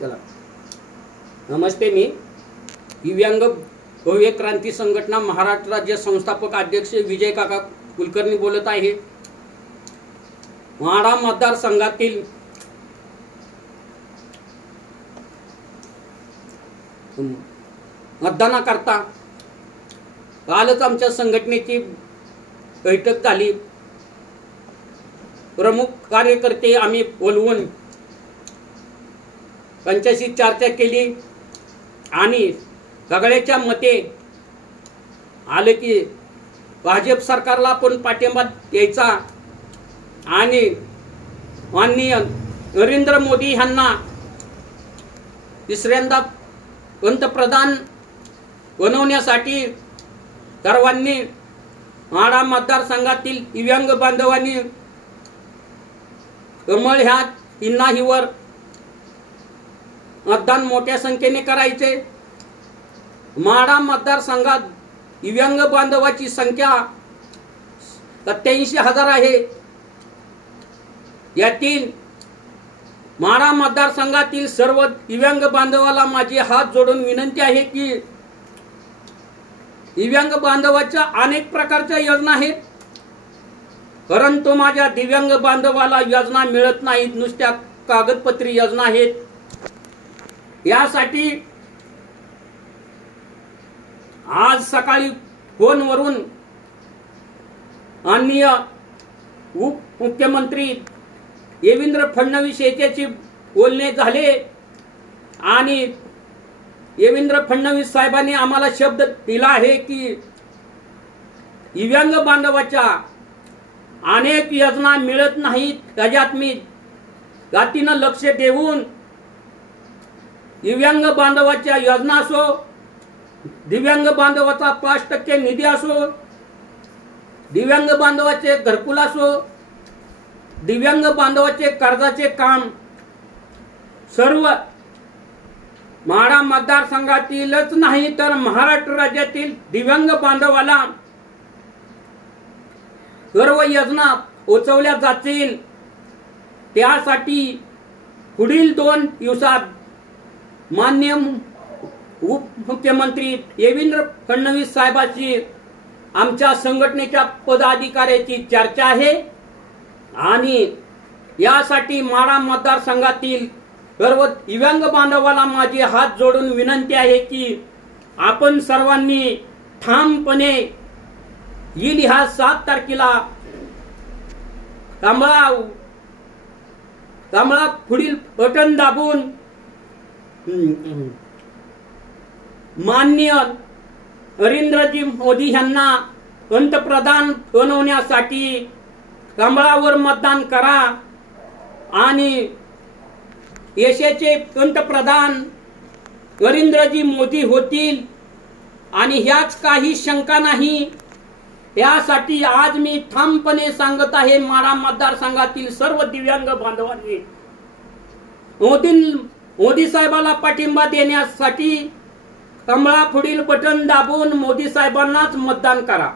चला नमस्ते, मी दिव्यांग भव्य क्रांती संघटना महाराष्ट्र राज्य संस्थापक अध्यक्ष विजय काका कुलकर्णी बोलत आहे। माढा मतदारसंघातील मतदानाकरता कालच आमच्या संघटनेची बैठक झाली। प्रमुख कार्यकर्ते आम्ही बोलवून त्यांच्याशी चर्चा केली आणि सगळ्याच्या मते आले की भाजप सरकारला पण पाठिंबा द्यायचा आणि माननीय नरेंद्र मोदी यांना तिसऱ्यांदा पंतप्रधान बनवण्यासाठी सर्वांनी माढा मतदारसंघातील दिव्यांग बांधवांनी कमळ ह्या चिन्हावर मतदान मोठ्या संख्येने करायचे। माढा मतदारसंघात दिव्यांग बांधवाची संख्या 87,000 आहे। यातील माढा मतदारसंघातील सर्व दिव्यांग बांधवाला माझी हात जोडून विनंती आहे की दिव्यांग बांधवाच्या अनेक प्रकारच्या योजना आहेत, परंतु माझ्या दिव्यांग बांधवाला योजना मिळत नाहीत, नुसत्या कागदपत्री योजना आहेत। यासाठी आज सकाळी फोनवरून माननीय उपमुख्यमंत्री देवेंद्र फडणवीस यांच्याशी बोलणे झाले आणि देवेंद्र फडणवीस साहेबांनी आम्हाला शब्द दिला आहे की दिव्यांग बांधवाच्या अनेक योजना मिळत नाहीत, त्याच्यात मी जातीनं लक्ष देऊन दिव्यांग बांधवाच्या योजना असो, दिव्यांग बांधवाचा 5% निधी असो, दिव्यांग बांधवाचे घरकुल असो, दिव्यांग बांधवाचे कर्जाचे काम सर्व माढा मतदारसंघातीलच नाही तर महाराष्ट्र राज्यातील दिव्यांग बांधवाला सर्व योजना पोचवल्या जातील। त्यासाठी पुढील 2 दिवसात माननीय उपमुख्यमंत्री देवेंद्र फडणवीस साहेबांची आमच्या संघटनेच्या पदाधिकाऱ्याची चर्चा आहे आणि यासाठी माढा मतदारसंघातील सर्व दिव्यांग बांधवाला माझी हात जोडून विनंती आहे की आपण सर्वांनी ठामपणे येईल ह्या 7 तारखेला कमळा पुढील बटन दाबून माननीय नरेंद्रजी मोदी यांना पंतप्रधान बनवण्यासाठी कमळावर मतदान करा आणि देशाचे पंतप्रधान नरेंद्रजी मोदी होतील आणि ह्याच काही शंका नाही। यासाठी आज मी ठामपणे सांगत आहे माढा मतदारसंघातील सर्व दिव्यांग बांधवांनी मोदी साहेबाला पाठिंबा देण्यासाठी कमळा पुढील बटन दाबून मोदी साहेबांनाच मतदान करा।